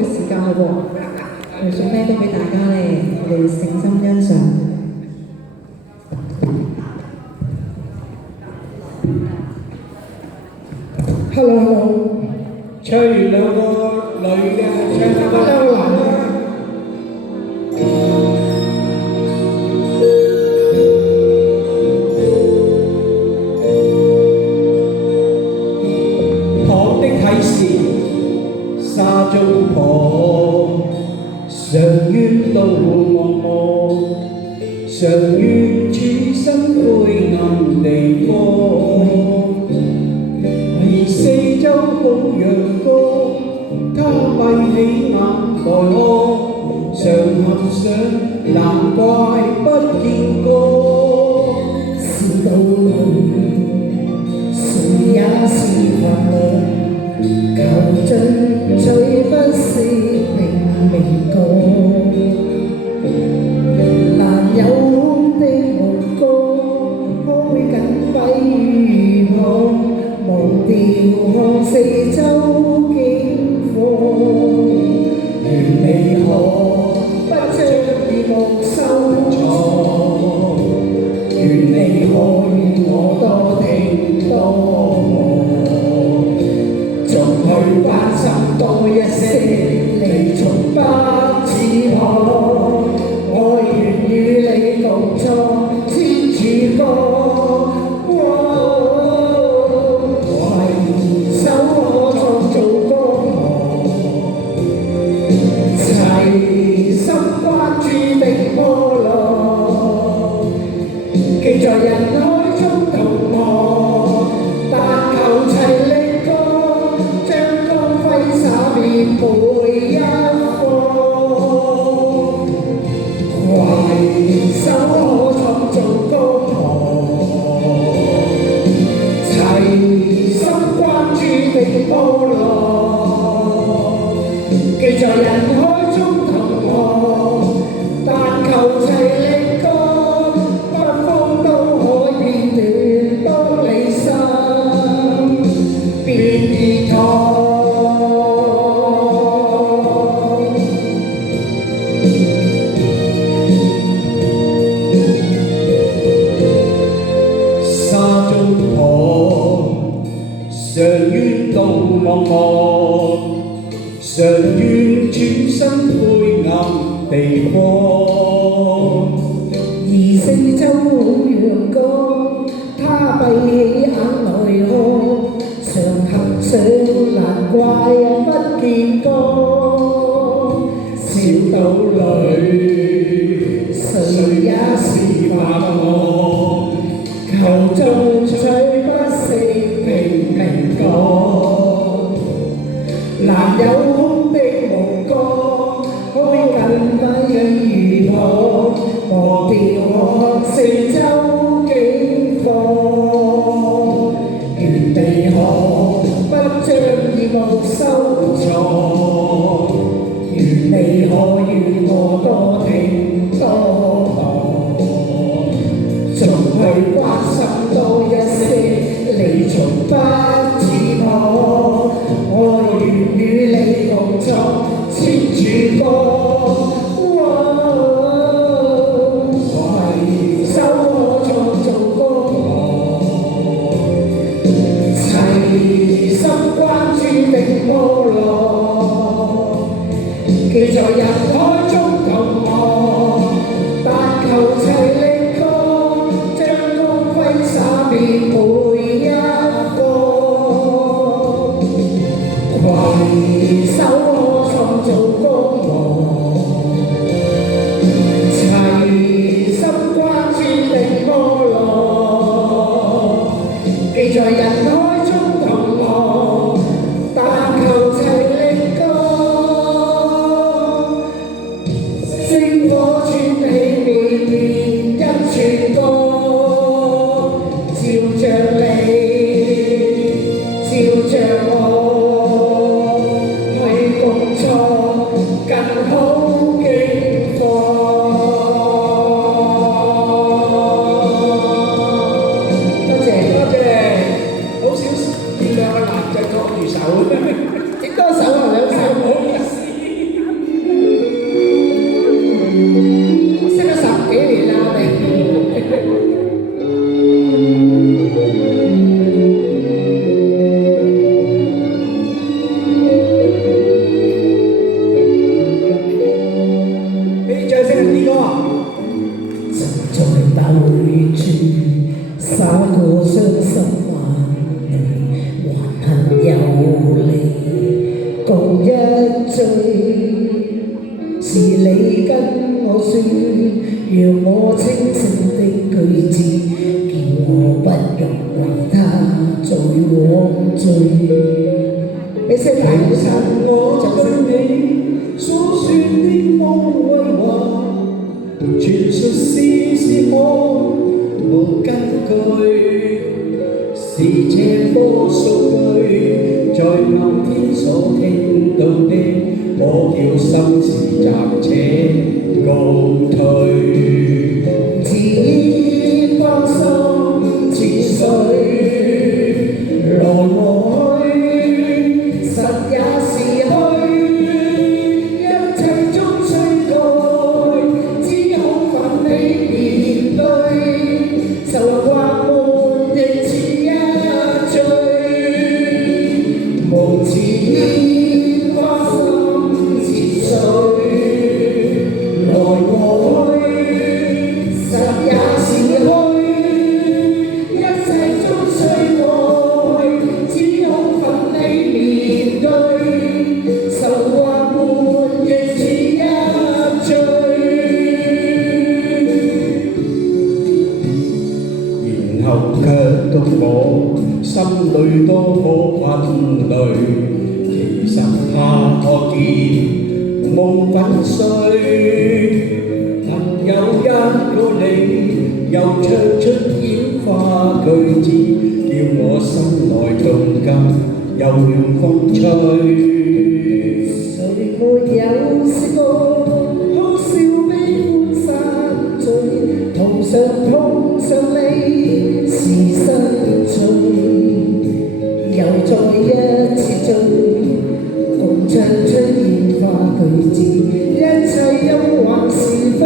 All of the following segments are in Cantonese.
嘅時間嘞喎，嚟送咩歌俾大家咧，我哋誠心欣賞。Hello， 唱完兩個女嘅，唱翻兩個男嘅。旁的啟示，沙中旁，常怨路茫茫，常怨處身灰暗地方。而四周好陽光，他閉起眼來看，常合上難怪不見光。是道路，誰也是雲霧，求進取不是命未過。難有空的目光，開緊閉如網。忘掉看四周景況，願你可不將耳目收藏，願你可與我多聽多望，仲去關心多一些，離從不自破。我願與你共創千處歌。記在人海中同望，但求齊力歌，將光輝灑遍每一方。攜手可創造光芒，齊心關注的波浪。記在人海中同望，但求齊力歌。沙中旁，常怨路茫茫，常怨處身灰暗地方。而四周好陽光，他閉起眼來看，常合上難怪不見光。小島裏，誰也是繁忙，求進取不惜拼命講。難有空的目光，開緊閉如網，忘掉我四周景況。願你可不將耳目收藏，願你可與我多聽多望，仲去關心多一些，離從不自破。我願與你共創千處歌。攜手可創造光芒，齊心關注的波浪。記在人海中同望，但求齊力歌，將光輝灑遍每一方。攜手可創造光芒，齊心關注的波浪。記在人海中同望，但求齊力歌，醉，是你跟我說，讓我清醒的句子，叫我不用為他再往醉。你識其睇實我對你所說的無謂話，全屬是我無根據，是這科數據在某天所聽到的，我叫心事暫且告退。自煙花心似水，來和去，實也是虛，一切終須改，只恐奮起面對，愁或悶亦似一醉，無似煙花心似水，來和去，實也是虛，一切終須改，只恐奮起面對，愁或悶亦似一醉。然後卻到我心裏多可困累，其實他可見夢粉碎。朋友一個你，又唱出煙花句子，叫我心內動感，又讓風吹。誰沒有試過哭笑悲歡散聚，同上碰上你是失醉，又再一次醉，共唱出煙花句子，一切憂患是非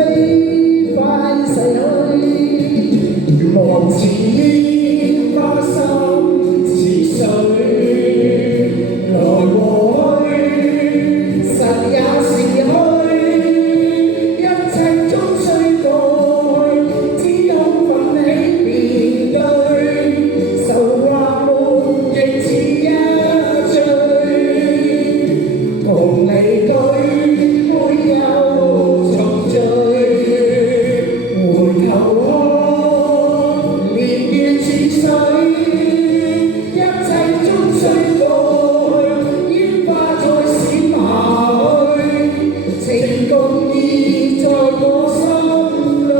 快逝去，望似煙花心似水，來和去，實也是虛，一切終須改，只恐奮起面對，愁或悶亦似一醉，共離對沒有重聚，回頭看年月似水，一切終須改，煙花再閃下去，情共意在我心裏，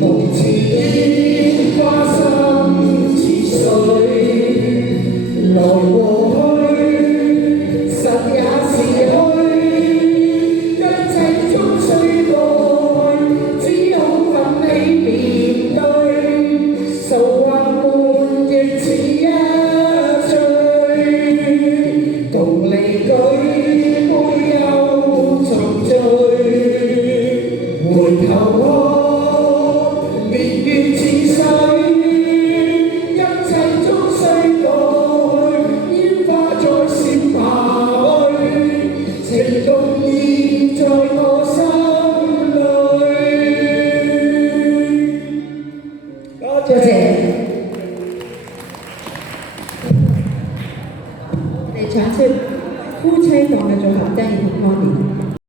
無似煙花心似水，來和去，實也是虛，一切終須改，只恐奮起面對，愁或悶亦似一醉，共離舉沒有重聚，回頭看年月似水，一切終須改，煙花再閃下去，情共意在我心裏。多謝。我哋唱出夫妻檔嘅組合，張怡同 Connie。